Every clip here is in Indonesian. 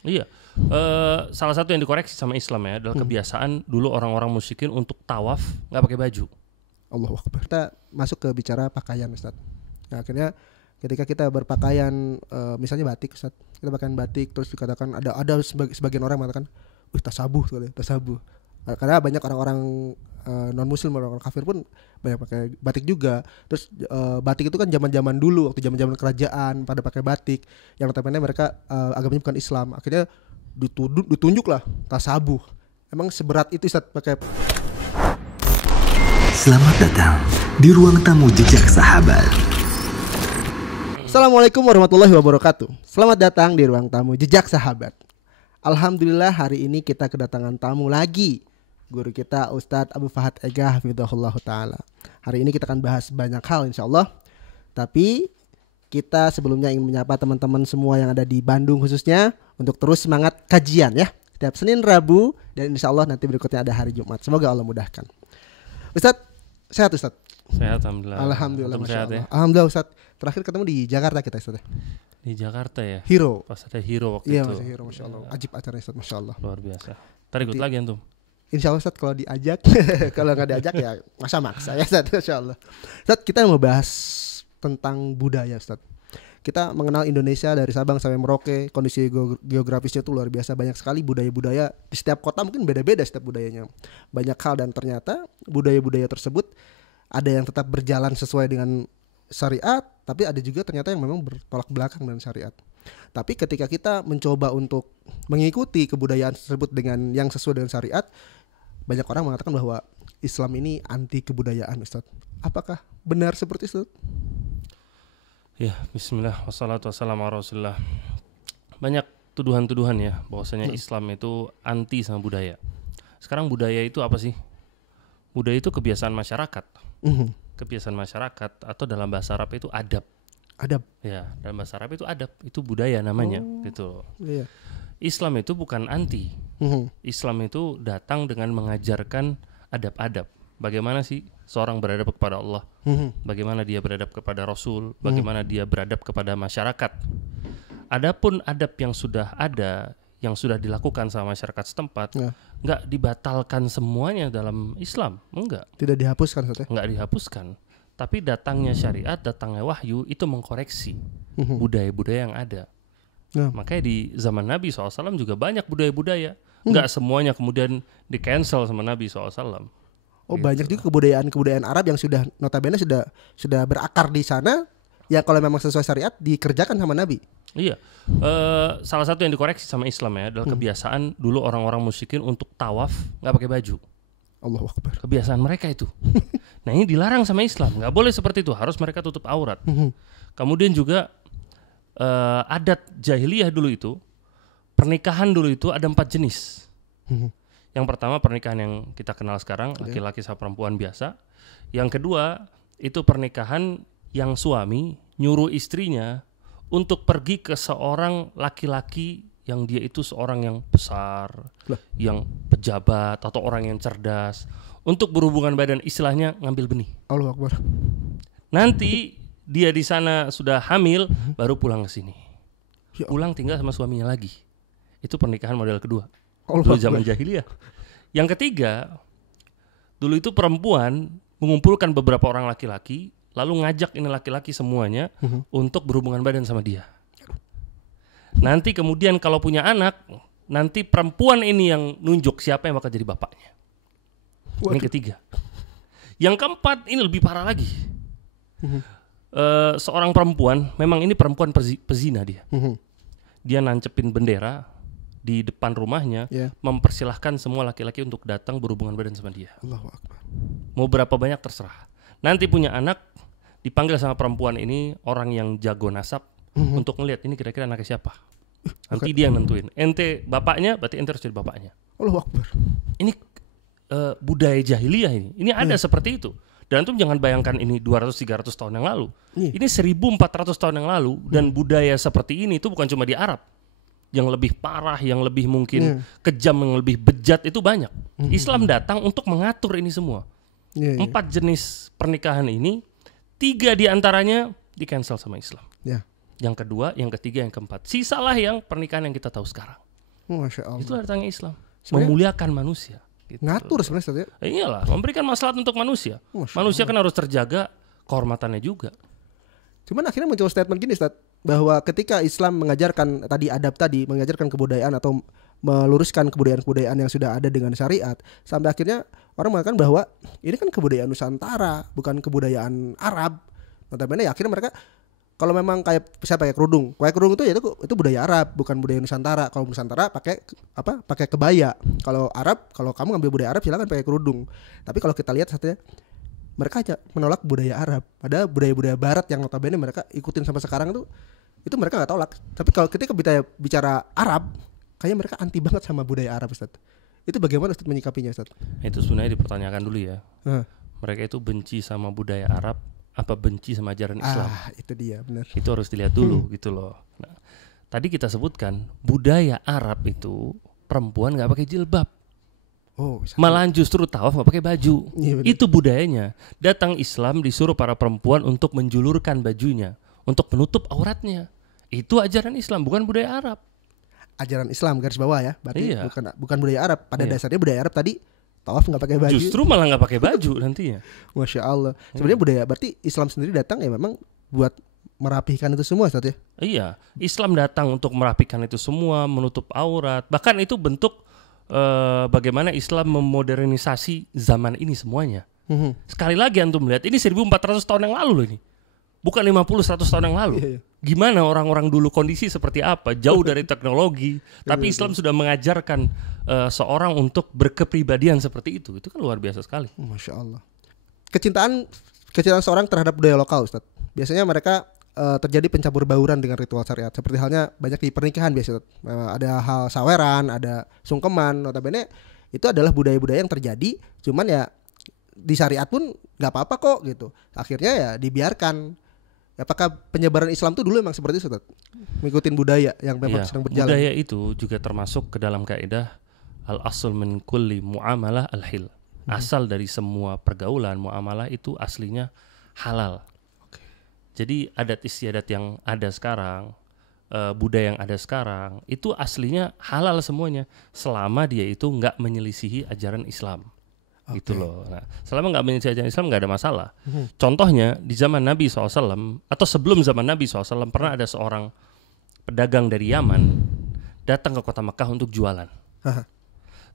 Iya. Salah satu yang dikoreksi sama Islam ya adalah kebiasaan dulu orang-orang musyrikin untuk tawaf nggak pakai baju. Allahu Akbar. Kita masuk ke bicara pakaian, Ustaz. Nah, akhirnya ketika kita berpakaian misalnya batik, Ustaz. Kita pakaian batik terus dikatakan ada sebagian orang mengatakan, "Wih, tasabuh tuh, tasabuh." Karena banyak orang-orang non muslim, orang kafir pun banyak pakai batik juga. Terus batik itu kan zaman-zaman dulu, waktu zaman-zaman kerajaan pada pakai batik, yang notabene mereka agamanya bukan Islam. Akhirnya ditunjuklah tasabuh. Emang seberat itu Ustaz pakai. Selamat datang di ruang tamu Jejak Sahabat. Assalamualaikum warahmatullahi wabarakatuh. Selamat datang di ruang tamu Jejak Sahabat. Alhamdulillah hari ini kita kedatangan tamu lagi. Guru kita Ustadz Abu Fahad Ega hafizahullah ta'ala. Hari ini kita akan bahas banyak hal insyaallah. Tapi kita sebelumnya ingin menyapa teman-teman semua yang ada di Bandung khususnya untuk terus semangat kajian ya. Setiap Senin, Rabu, dan insyaallah nanti berikutnya ada hari Jumat. Semoga Allah mudahkan. Ustadz, sehat Ustadz? Sehat alhamdulillah. Alhamdulillah, sehat ya. Alhamdulillah Ustadz. Terakhir ketemu di Jakarta kita Ustadz. Di Jakarta ya. Hero. Pas ada Hero waktu Iya, itu. masih Hero, masya Allah. Ajib acaranya Ustadz, masya Allah. Luar biasa. Ntar ikut lagi antum. Insya Allah Ustadz kalau diajak, kalau nggak diajak ya maksa ya Ustadz, insya Allah. Ustadz, kita mau bahas tentang budaya Ustadz. Kita mengenal Indonesia dari Sabang sampai Merauke, kondisi geografisnya itu luar biasa, banyak sekali budaya-budaya. Di setiap kota mungkin beda-beda setiap budayanya. Banyak hal dan ternyata budaya-budaya tersebut ada yang tetap berjalan sesuai dengan syariat, tapi ada juga ternyata yang memang bertolak belakang dengan syariat. Tapi ketika kita mencoba untuk mengikuti kebudayaan tersebut dengan yang sesuai dengan syariat, banyak orang mengatakan bahwa Islam ini anti kebudayaan, Ustaz. Apakah benar seperti itu? Ya, bismillah, wassalatu wassalamu ala rasulillah. Banyak tuduhan-tuduhan ya bahwasanya Islam itu anti sama budaya. Sekarang budaya itu apa sih? Budaya itu kebiasaan masyarakat. Kebiasaan masyarakat atau dalam bahasa Arab itu adab. Adab. Ya, dalam bahasa Arab itu adab, itu budaya namanya, gitu. Iya. Islam itu bukan anti. Islam itu datang dengan mengajarkan adab-adab. Bagaimana sih seorang beradab kepada Allah? Bagaimana dia beradab kepada Rasul? Bagaimana dia beradab kepada masyarakat? Adapun adab yang sudah ada, yang sudah dilakukan sama masyarakat setempat, nggak dibatalkan semuanya dalam Islam, enggak. Tidak dihapuskan, Ustaz. Nggak dihapuskan. Tapi datangnya syariat, datangnya wahyu itu mengkoreksi budaya-budaya yang ada. Makanya di zaman Nabi SAW juga banyak budaya-budaya. Nggak semuanya kemudian di-cancel sama Nabi SAW. Oh, gitu. Banyak juga kebudayaan Arab yang sudah notabene sudah berakar di sana, yang kalau memang sesuai syariat dikerjakan sama Nabi. Iya. Salah satu yang dikoreksi sama Islam ya adalah kebiasaan dulu orang-orang musyrikin untuk tawaf nggak pakai baju. Allahu Akbar. Kebiasaan mereka itu. Nah, ini dilarang sama Islam. Nggak boleh seperti itu. Harus mereka tutup aurat. Kemudian juga adat jahiliyah dulu itu, pernikahan dulu itu ada 4 jenis. Yang pertama pernikahan yang kita kenal sekarang, laki-laki sama perempuan biasa. Yang kedua itu pernikahan yang suami nyuruh istrinya untuk pergi ke seorang laki-laki yang dia itu seorang yang besar, yang pejabat atau orang yang cerdas, untuk berhubungan badan, istilahnya ngambil benih. Allahu Akbar. Nanti dia di sana sudah hamil, baru pulang ke sini. Pulang tinggal sama suaminya lagi. Itu pernikahan model kedua. Dulu zaman jahiliyah. Yang ketiga, dulu itu perempuan mengumpulkan beberapa orang laki-laki, lalu ngajak ini laki-laki semuanya untuk berhubungan badan sama dia. Nanti kemudian kalau punya anak, nanti perempuan ini yang nunjuk siapa yang bakal jadi bapaknya. Ini ketiga. Yang keempat ini lebih parah lagi. Seorang perempuan, memang ini perempuan pezina dia. Dia nancepin bendera di depan rumahnya, mempersilahkan semua laki-laki untuk datang berhubungan badan sama dia. Allahu Akbar. Mau berapa banyak terserah. Nanti punya anak, dipanggil sama perempuan ini orang yang jago nasab untuk ngelihat ini kira-kira anaknya siapa. Nanti dia yang nentuin. Ente bapaknya, berarti ente harus jadi bapaknya. Allahu Akbar. Ini budaya jahiliyah ini. Ini ada seperti itu. Dan antum jangan bayangkan ini 200-300 tahun yang lalu. Ini 1400 tahun yang lalu. Dan budaya seperti ini itu bukan cuma di Arab. Yang lebih parah, yang lebih mungkin kejam, yang lebih bejat itu banyak. Islam datang untuk mengatur ini semua. 4 jenis pernikahan ini, 3 diantaranya di-cancel sama Islam. Yang kedua, yang ketiga, yang keempat. Sisalah yang pernikahan yang kita tahu sekarang. Masya Allah. Itulah datangnya Islam. Sebenarnya Memuliakan manusia. Gitu. Ngatur sebenarnya Ustaz ya. Iyalah, memberikan maslahat untuk manusia. Masya Manusia kan harus terjaga kehormatannya juga. Cuman akhirnya muncul statement gini Ustaz, bahwa ketika Islam mengajarkan tadi adab tadi, mengajarkan kebudayaan atau meluruskan kebudayaan-kebudayaan yang sudah ada dengan syariat, sampai akhirnya orang mengatakan bahwa ini kan kebudayaan Nusantara, bukan kebudayaan Arab. Notabene ya akhirnya mereka kalau memang kayak siapa pakai kerudung itu ya itu budaya Arab, bukan budaya Nusantara. Kalau Nusantara pakai apa? Pakai kebaya. Kalau Arab, kalau kamu ngambil budaya Arab silakan pakai kerudung. Tapi kalau kita lihat saatnya mereka aja menolak budaya Arab. Ada budaya-budaya Barat yang notabene mereka ikutin sampai sekarang itu mereka nggak tolak. Tapi kalau ketika bicara Arab, kayaknya mereka anti banget sama budaya Arab, Ustaz. Itu bagaimana Ustaz menyikapinya, Ustaz? Itu sebenarnya dipertanyakan dulu ya. Heeh. Mereka itu benci sama budaya Arab apa benci sama ajaran Islam? Itu dia, benar. Itu harus dilihat dulu gitu loh. Nah, tadi kita sebutkan budaya Arab itu perempuan nggak pakai jilbab. Oh, Malahan justru tawaf nggak pakai baju. Iya, benar. Itu budayanya. Datang Islam disuruh para perempuan untuk menjulurkan bajunya, untuk menutup auratnya. Itu ajaran Islam, bukan budaya Arab. Ajaran Islam garis bawah ya. Berarti Iya. bukan budaya Arab. Pada Iya. dasarnya budaya Arab tadi tawaf nggak pakai baju. Justru malah nggak pakai baju nantinya. Masya Allah. Sebenarnya budaya berarti Islam sendiri datang ya memang buat merapihkan itu semua, Ustaz ya. Iya, Islam datang untuk merapikan itu semua, menutup aurat. Bahkan itu bentuk bagaimana Islam memodernisasi zaman ini semuanya. Sekali lagi antum melihat ini 1400 tahun yang lalu loh ini. Bukan 50-100 tahun yang lalu. Iya, iya. Gimana orang-orang dulu kondisi seperti apa? Jauh dari teknologi, tapi Islam sudah mengajarkan seorang untuk berkepribadian seperti itu. Itu kan luar biasa sekali. Masya Allah. Kecintaan seorang terhadap budaya lokal, Ustaz. Biasanya mereka terjadi pencampur bauran dengan ritual syariat. Seperti halnya banyak di pernikahan biasanya. Ada hal saweran, ada sungkeman. Notabene itu adalah budaya-budaya yang terjadi. Cuman ya di syariat pun nggak apa-apa kok gitu. Akhirnya ya dibiarkan. Apakah penyebaran Islam itu dulu emang seperti itu, Ustaz? Mengikutin budaya yang memang sedang berjalan. Budaya itu juga termasuk ke dalam kaidah al-asl min kulli muamalah al-hil. Asal dari semua pergaulan muamalah itu aslinya halal. Jadi adat istiadat yang ada sekarang, budaya yang ada sekarang itu aslinya halal semuanya selama dia itu nggak menyelisihi ajaran Islam. Gitu loh. Nah, selama nggak menyelisihi ajaran Islam nggak ada masalah. Contohnya di zaman Nabi SAW atau sebelum zaman Nabi SAW pernah ada seorang pedagang dari Yaman datang ke kota Mekah untuk jualan.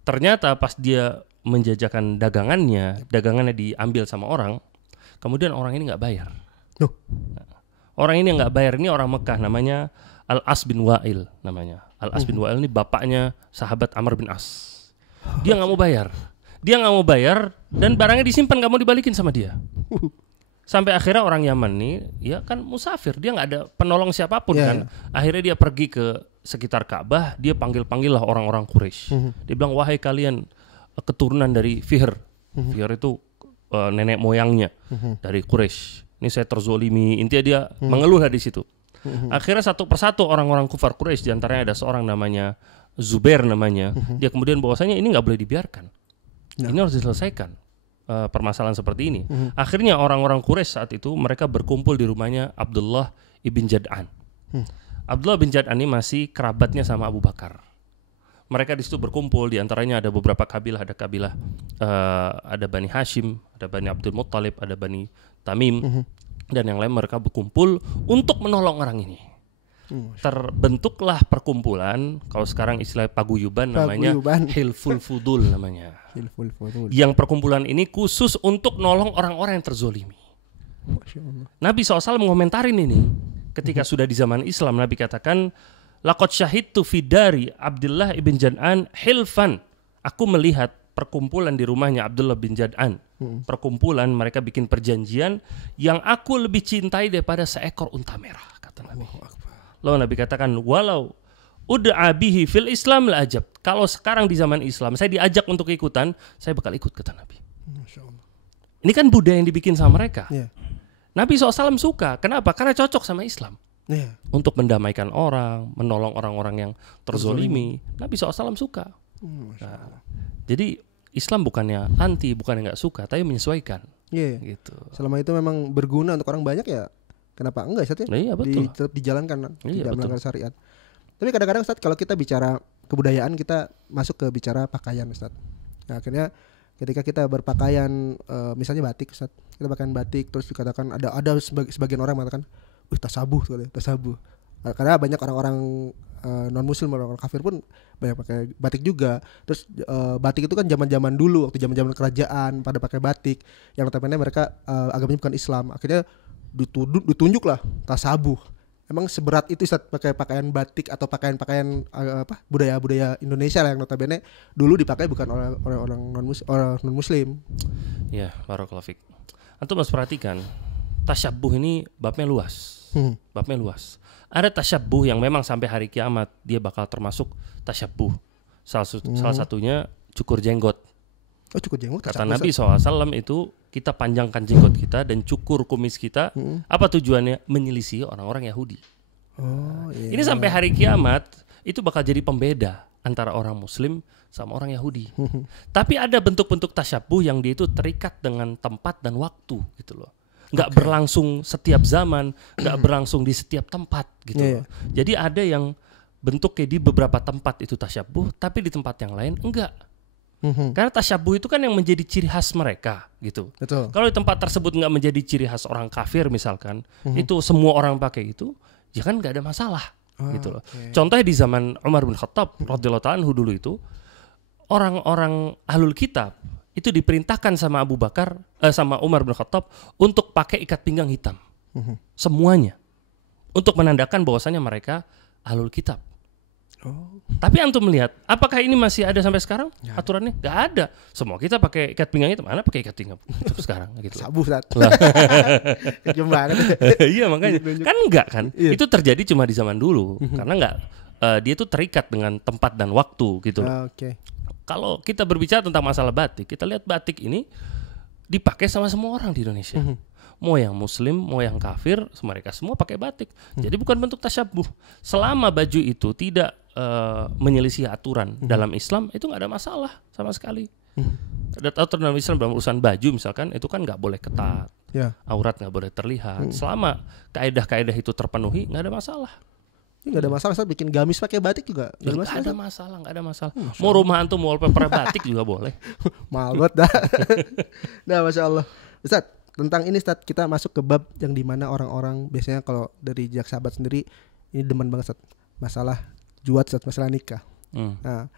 Ternyata pas dia menjajakan dagangannya diambil sama orang, kemudian orang ini nggak bayar. Nah, orang ini nggak bayar, ini orang Mekah namanya Al-As bin Wa'il namanya. Al-As bin Wa'il ini bapaknya sahabat Amr bin As. Dia nggak mau bayar dan barangnya disimpan, nggak mau dibalikin sama dia. Sampai akhirnya orang Yaman nih, ya kan musafir, dia nggak ada penolong siapapun kan. Akhirnya dia pergi ke sekitar Ka'bah, dia panggil lah orang-orang Quraisy. Dia bilang, wahai kalian keturunan dari Fihr. Fihr itu nenek moyangnya dari Quraisy. Ini saya terzolimi. Intinya dia mengeluh di situ. Akhirnya satu persatu orang-orang kufar Quraisy, diantaranya ada seorang namanya Zubair namanya. Dia kemudian bahwasanya ini nggak boleh dibiarkan. Ini harus diselesaikan permasalahan seperti ini. Akhirnya orang-orang Quraisy saat itu mereka berkumpul di rumahnya Abdullah ibn Jad'an. Abdullah bin Jad'an ini masih kerabatnya sama Abu Bakar. Mereka di situ berkumpul, di antaranya ada beberapa kabilah, ada Bani Hashim, ada Bani Abdul Muttalib, ada Bani Tamim, dan yang lain. Mereka berkumpul untuk menolong orang ini. Terbentuklah perkumpulan, kalau sekarang istilah paguyuban namanya Hilful Fudul namanya. Yang perkumpulan ini khusus untuk nolong orang-orang yang terzolimi. Nabi SAW mengomentarin ini ketika sudah di zaman Islam. Nabi katakan, laqad syahidtu fidari Abdullah ibn Jad'an hilfan. Aku melihat perkumpulan di rumahnya Abdullah bin Jad'an. Perkumpulan mereka bikin perjanjian yang aku lebih cintai daripada seekor unta merah, kata Nabi. Lalu Nabi katakan, walau ud'a bihi fil Islam la ajab. Kalau sekarang di zaman Islam saya diajak untuk ikutan, saya bakal ikut, kata Nabi. Ini kan budaya yang dibikin sama mereka. Nabi SAW suka. Kenapa? Karena cocok sama Islam. Untuk mendamaikan orang, menolong orang-orang yang terzolimi. Nabi SAW suka. Nah, jadi Islam bukannya anti, bukannya nggak suka, tapi menyesuaikan. Gitu. Selama itu memang berguna untuk orang banyak ya, kenapa enggak, Ustaz ya? Iya, betul. Tetap dijalankan, Iya, tidak melanggar syariat. Tapi kadang-kadang Ustaz, kalau kita bicara kebudayaan kita masuk ke bicara pakaian Ustaz. Nah, akhirnya ketika kita berpakaian misalnya batik Ustaz, kita pakaian batik terus dikatakan ada sebagian orang mengatakan, tasabuh sekali, tasabuh. Karena banyak orang-orang non muslim, orang kafir pun banyak pakai batik juga. Terus batik itu kan zaman-zaman dulu, waktu zaman-zaman kerajaan pada pakai batik, yang notabene mereka agamanya bukan Islam. Akhirnya ditunjuk lah tasabuh. Emang seberat itu Ustaz pakai pakaian batik atau pakaian-pakaian budaya-budaya Indonesia lah, yang notabene dulu dipakai bukan orang non muslim. Ya, barakallahu fik. Antum harus perhatikan, tasyabuh ini babnya luas. Babnya luas. Ada tasyabuh yang memang sampai hari kiamat dia bakal termasuk tasyabuh. Salah satunya cukur jenggot. Oh, cukur jenggot. Kata Nabi SAW itu kita panjangkan jenggot kita dan cukur kumis kita. Apa tujuannya? Menyelisih orang-orang Yahudi. Oh, iya. Ini sampai hari kiamat itu bakal jadi pembeda antara orang Muslim sama orang Yahudi. Tapi ada bentuk-bentuk tasyabuh yang dia itu terikat dengan tempat dan waktu gitu loh. Nggak berlangsung setiap zaman, nggak berlangsung di setiap tempat gitu. Jadi ada yang bentuknya di beberapa tempat itu tasyabuh, tapi di tempat yang lain enggak. Karena tasyabuh itu kan yang menjadi ciri khas mereka gitu. Betul. Kalau di tempat tersebut nggak menjadi ciri khas orang kafir misalkan, itu semua orang pakai itu, ya kan nggak ada masalah gitu loh. Contohnya di zaman Umar bin Khattab radhiyallahu ta'ala anhu dulu itu, orang-orang ahlul kitab itu diperintahkan sama sama Umar bin Khattab untuk pakai ikat pinggang hitam. Semuanya. Untuk menandakan bahwasannya mereka ahlul kitab. Tapi antum melihat, apakah ini masih ada sampai sekarang aturannya? Gak ada. Semua kita pakai ikat pinggang hitam. Mana pakai ikat pinggang hitam sekarang gitu. Sabu Ustaz. Kejam banget. Iya makanya. Kan enggak kan? Itu terjadi cuma di zaman dulu. Karena enggak dia tuh terikat dengan tempat dan waktu gitu. Kalau kita berbicara tentang masalah batik, kita lihat batik ini dipakai sama semua orang di Indonesia. Mau yang muslim, mau yang kafir, mereka semua pakai batik. Jadi bukan bentuk tasyabuh. Selama baju itu tidak menyelisih aturan dalam Islam, itu nggak ada masalah sama sekali. Ada aturan dalam Islam dalam urusan baju misalkan, itu kan nggak boleh ketat, aurat nggak boleh terlihat. Selama kaedah-kaedah itu terpenuhi, nggak ada masalah. Nggak ada masalah Ustaz, bikin gamis pakai batik juga nggak ada masalah. Mau rumah antum wallpaper batik juga boleh. Mahal banget dah. Nah, Masya Allah Ustaz, tentang ini Ustaz, kita masuk ke bab yang dimana orang-orang biasanya kalau dari Jejak Sahabat sendiri ini demen banget Ustaz, masalah juat Ustaz, masalah nikah. Nah,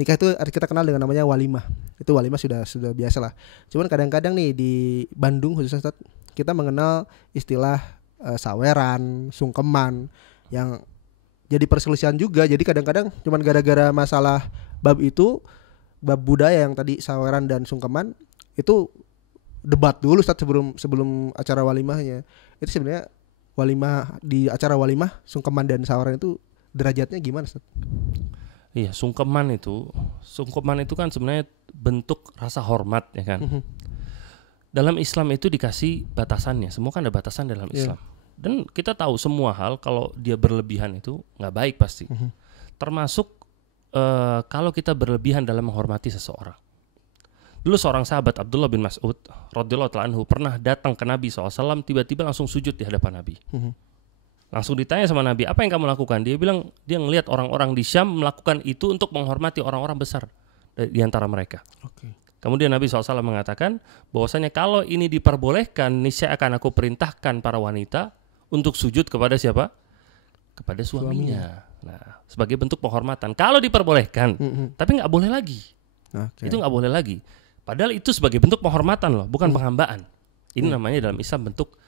nikah itu kita kenal dengan namanya walimah. Itu walimah sudah biasa lah. Cuman kadang-kadang nih di Bandung khususnya Ustaz, kita mengenal istilah saweran, sungkeman yang jadi perselisihan juga. Jadi kadang-kadang cuman gara-gara masalah bab itu, bab budaya yang tadi saweran dan sungkeman itu debat dulu Ustaz sebelum acara walimahnya. Itu sebenarnya walimah, di acara walimah sungkeman dan saweran itu derajatnya gimana Ustaz? Iya, sungkeman itu kan sebenarnya bentuk rasa hormat ya kan. Dalam Islam itu dikasih batasannya. Semua kan ada batasan dalam Islam. Dan kita tahu semua hal kalau dia berlebihan itu nggak baik pasti. Termasuk kalau kita berlebihan dalam menghormati seseorang. Dulu seorang sahabat Abdullah bin Mas'ud radhiyallahu ta'ala anhu pernah datang ke Nabi SAW, tiba-tiba langsung sujud di hadapan Nabi. Langsung ditanya sama Nabi, apa yang kamu lakukan? Dia bilang dia ngelihat orang-orang di Syam melakukan itu untuk menghormati orang-orang besar di antara mereka. Kemudian Nabi SAW mengatakan bahwasanya kalau ini diperbolehkan, niscaya akan aku perintahkan para wanita untuk sujud kepada siapa? Kepada suaminya. Nah, sebagai bentuk penghormatan. Kalau diperbolehkan, tapi nggak boleh lagi. Itu nggak boleh lagi. Padahal itu sebagai bentuk penghormatan loh, bukan penghambaan. Ini namanya dalam Islam bentuk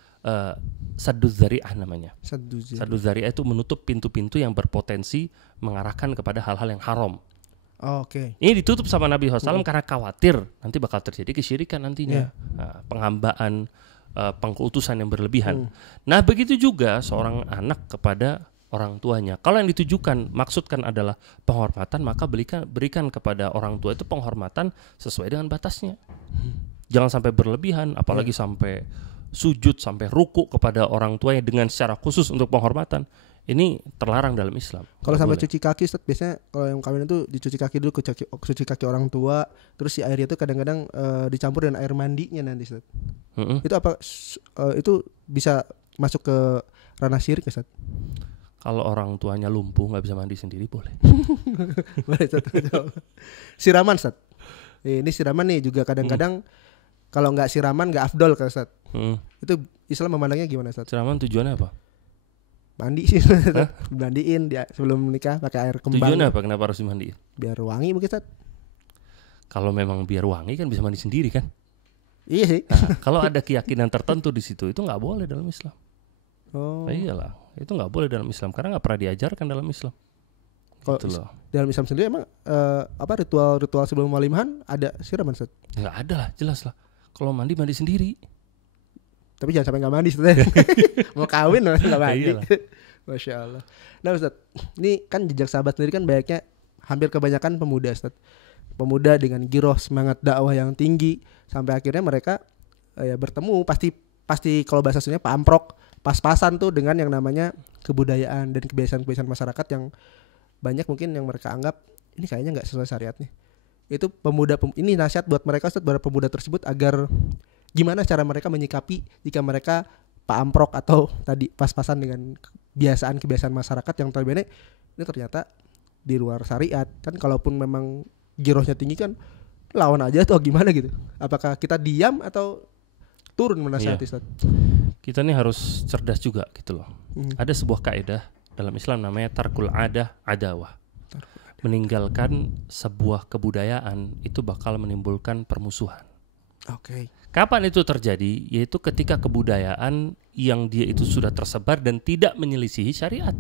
sadduz zari'ah namanya. Sadduz zari'ah itu menutup pintu-pintu yang berpotensi mengarahkan kepada hal-hal yang haram. Ini ditutup sama Nabi SAW karena khawatir nanti bakal terjadi kesyirikan nantinya. Penghambaan, pengkultusan yang berlebihan. Nah, begitu juga seorang anak kepada orang tuanya. Kalau yang ditujukan, maksudkan adalah penghormatan, maka berikan kepada orang tua itu penghormatan sesuai dengan batasnya. Jangan sampai berlebihan, apalagi sampai sujud, sampai ruku kepada orang tuanya dengan secara khusus untuk penghormatan. Ini terlarang dalam Islam. Kalau sampai cuci kaki Ustaz, biasanya kalau yang kawin itu dicuci kaki dulu, cuci kaki orang tua, terus si airnya itu kadang-kadang dicampur dengan air mandinya nanti Ustaz. Itu apa itu bisa masuk ke ranah syirik Ustaz? Kalau orang tuanya lumpuh nggak bisa mandi sendiri boleh. Boleh, Ustaz. Siraman, Ustaz. Ini siraman nih juga kadang-kadang kalau nggak siraman nggak afdol kan, Ustaz. Itu Islam memandangnya gimana, Ustaz? Siraman tujuannya apa? Mandi sih, Ustaz. Mandiin dia sebelum menikah pakai air kembang. Tujuannya apa? Kenapa harus dimandiin? Biar wangi mungkin, Ustaz. Kalau memang biar wangi kan bisa mandi sendiri kan? Iya sih. Nah, kalau ada keyakinan tertentu di situ itu nggak boleh dalam Islam. Oh. Nah, iyalah, itu nggak boleh dalam Islam karena nggak pernah diajarkan dalam Islam. Kalau Gitu loh. dalam Islam sendiri emang apa ritual sebelum walimahan ada siraman, Ustaz? Nggak ada lah, jelas lah. Kalau mandi sendiri. Tapi jangan sampai nggak mandi, Ustaz. Mau kawin nggak mandi. Iyalah. Masya Allah. Nah, Ustaz, ini kan jejak sahabat sendiri kan banyaknya hampir kebanyakan pemuda, Ustaz. Pemuda dengan giroh semangat dakwah yang tinggi sampai akhirnya mereka ya bertemu pasti kalau bahasa Sundanya pamprok, pas-pasan tuh dengan yang namanya kebudayaan dan kebiasaan-kebiasaan masyarakat yang banyak mungkin yang mereka anggap ini kayaknya nggak sesuai syariat nih. Itu ini nasihat buat mereka, Ustaz, buat pemuda tersebut agar gimana cara mereka menyikapi jika mereka pamprok atau tadi pas-pasan dengan kebiasaan-kebiasaan masyarakat yang notabene ini ternyata di luar syariat. Kan kalaupun memang girohnya tinggi kan lawan aja atau gimana gitu. Apakah kita diam atau turun menasihati, Ustaz? Kita nih harus cerdas juga gitu loh. Ada sebuah kaidah dalam Islam namanya tarkul adah adawah. Meninggalkan sebuah kebudayaan itu bakal menimbulkan permusuhan. Oke. Kapan itu terjadi? Yaitu ketika kebudayaan yang dia itu sudah tersebar dan tidak menyelisihi syariat.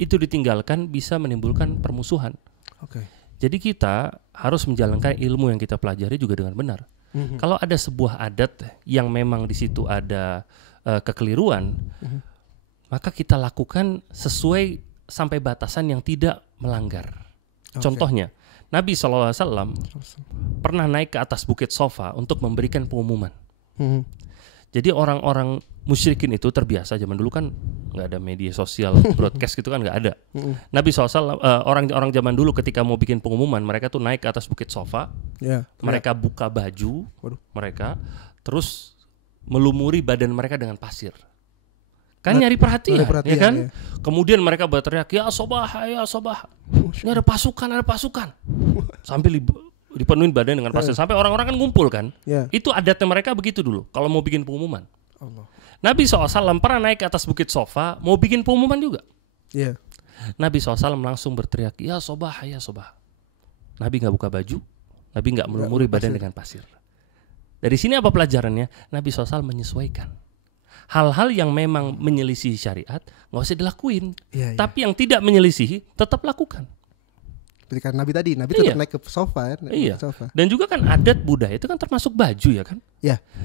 Itu ditinggalkan bisa menimbulkan permusuhan. Oke. Jadi kita harus menjalankan ilmu yang kita pelajari juga dengan benar. Kalau ada sebuah adat yang memang di situ ada kekeliruan, maka kita lakukan sesuai sampai batasan yang tidak melanggar. Contohnya, Nabi SAW pernah naik ke atas bukit Sofa untuk memberikan pengumuman. Jadi orang-orang musyrikin itu terbiasa, zaman dulu kan nggak ada media sosial broadcast gitu kan, nggak ada. Nabi SAW orang zaman dulu ketika mau bikin pengumuman, mereka tuh naik ke atas bukit Sofa, mereka buka baju mereka, terus melumuri badan mereka dengan pasir. Kan nyari perhatian ya kan? Ya. Kemudian mereka berteriak, ya sobah, ya sobah. Ini ada pasukan. Sampai dipenuhin badan dengan pasir. Sampai orang-orang kan ngumpul kan. Itu adatnya mereka begitu dulu kalau mau bikin pengumuman. Nabi SAW pernah naik ke atas bukit Sofa mau bikin pengumuman juga. Nabi SAW langsung berteriak, ya sobah, ya sobah. Nabi gak buka baju, Nabi gak melumuri badan dengan pasir. Dari sini apa pelajarannya? Nabi SAW menyesuaikan. Hal-hal yang memang menyelisihi syariat nggak usah dilakuin, tapi yang tidak menyelisihi tetap lakukan. Seperti kan Nabi tadi, Nabi tetap naik ke sofa ya. Sofa. Dan juga kan adat budaya itu kan termasuk baju ya kan.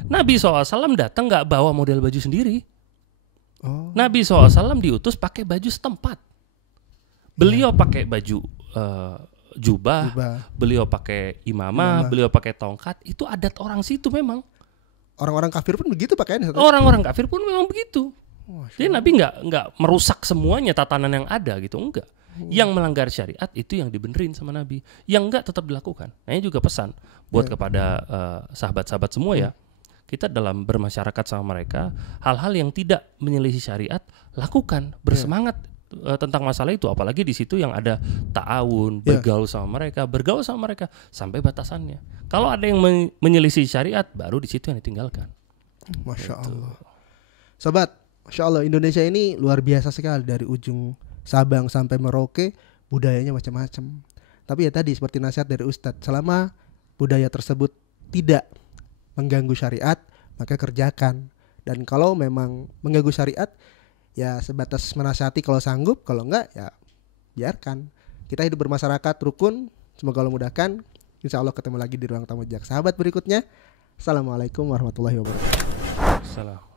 Nabi SAW datang nggak bawa model baju sendiri. Nabi SAW diutus pakai baju setempat. Beliau pakai baju jubah, beliau pakai imamah, beliau pakai tongkat. Itu adat orang situ memang. Orang-orang kafir pun begitu pakaiannya. Orang-orang kafir pun memang begitu. Jadi Nabi nggak merusak semuanya tatanan yang ada gitu, enggak. Yang melanggar syariat itu yang dibenerin sama Nabi. Yang enggak tetap dilakukan. Nah, ini juga pesan buat kepada sahabat-sahabat semua ya. Kita dalam bermasyarakat sama mereka, hal-hal yang tidak menyelisih syariat lakukan, bersemangat tentang masalah itu, apalagi di situ yang ada ta'awun, bergaul sama mereka sampai batasannya. Kalau ada yang menyelisih syariat, baru di situ yang ditinggalkan. Masya Allah. Sobat, Masya Allah, Indonesia ini luar biasa sekali, dari ujung Sabang sampai Merauke, budayanya macam-macam. Tapi ya tadi seperti nasihat dari Ustadz, selama budaya tersebut tidak mengganggu syariat, maka kerjakan. Dan kalau memang mengganggu syariat, ya sebatas menasihati kalau sanggup, kalau enggak ya biarkan. Kita hidup bermasyarakat rukun, semoga Allah mudahkan. Insya Allah ketemu lagi di ruang tamu jejak sahabat berikutnya. Assalamualaikum warahmatullahi wabarakatuh. Salam.